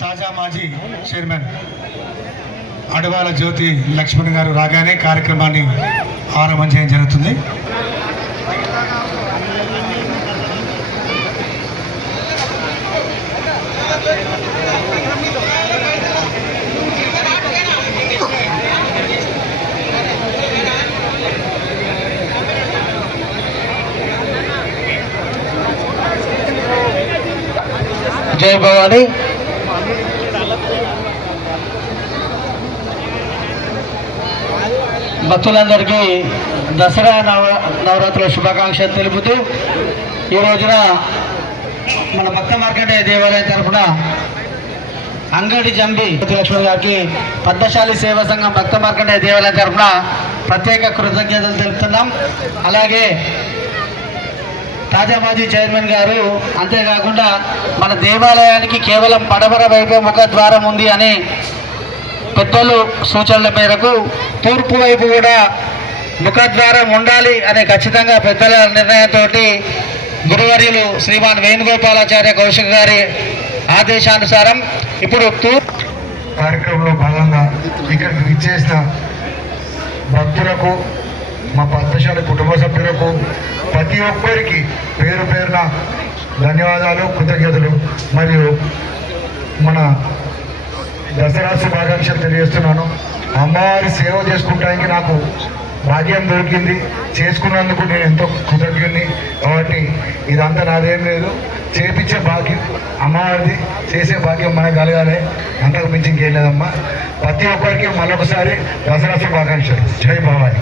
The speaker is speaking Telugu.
తాజా మాజీ చైర్మన్ అడవాల జ్యోతి లక్ష్మణ్ గారు రాగానే కార్యక్రమాన్ని ఆరంభం చేయడం జరుగుతుంది. జయ భవాని. భక్తులందరికీ దసరా నవ నవరాత్రుల శుభాకాంక్షలు తెలుపుతూ ఈ రోజున మన భక్త మార్కండేయ దేవాలయం తరఫున అంగడి జంబి లక్ష్మణ్ గారికి పద్మశాలి సేవా సంఘం భక్త మార్కండేయ దేవాలయం తరఫున ప్రత్యేక కృతజ్ఞతలు తెలుపుతున్నాం. అలాగే తాజా మాజీ చైర్మన్ గారు అంతేకాకుండా మన దేవాలయానికి కేవలం పడమర వైపు ముఖ ద్వారం ఉంది అని పెద్దలు సూచనల మేరకు తూర్పు వైపు కూడా ముఖద్వారం ఉండాలి అనే ఖచ్చితంగా పెద్దల నిర్ణయంతో గురువర్యులు శ్రీమాన్ వేణుగోపాలాచార్య కౌశిక్ గారి ఆదేశానుసారం ఇప్పుడు కార్యక్రమంలో భాగంగా ఇక్కడ విచ్చేసిన భక్తులకు మా కుటుంబ సభ్యులకు ప్రతి ఒక్కరికి పేరు పేరున ధన్యవాదాలు కృతజ్ఞతలు. మరియు మన దసరా శుభాకాంక్షలు తెలియజేస్తున్నాను. అమ్మవారి సేవ చేసుకుంటానికి నాకు భాగ్యం దొరికింది. చేసుకున్నందుకు నేను ఎంతో కృతజ్ఞుని కాబట్టి ఇదంతా నాదేం లేదు. చేపించే భాగ్యం అమ్మవారిది చేసే భాగ్యం మనకు కలగాలి. అంతకు మించి ఇంకేం లేదమ్మా. ప్రతి ఒక్కరికి మరొకసారి దసరా శుభాకాంక్షలు. జై భవాని.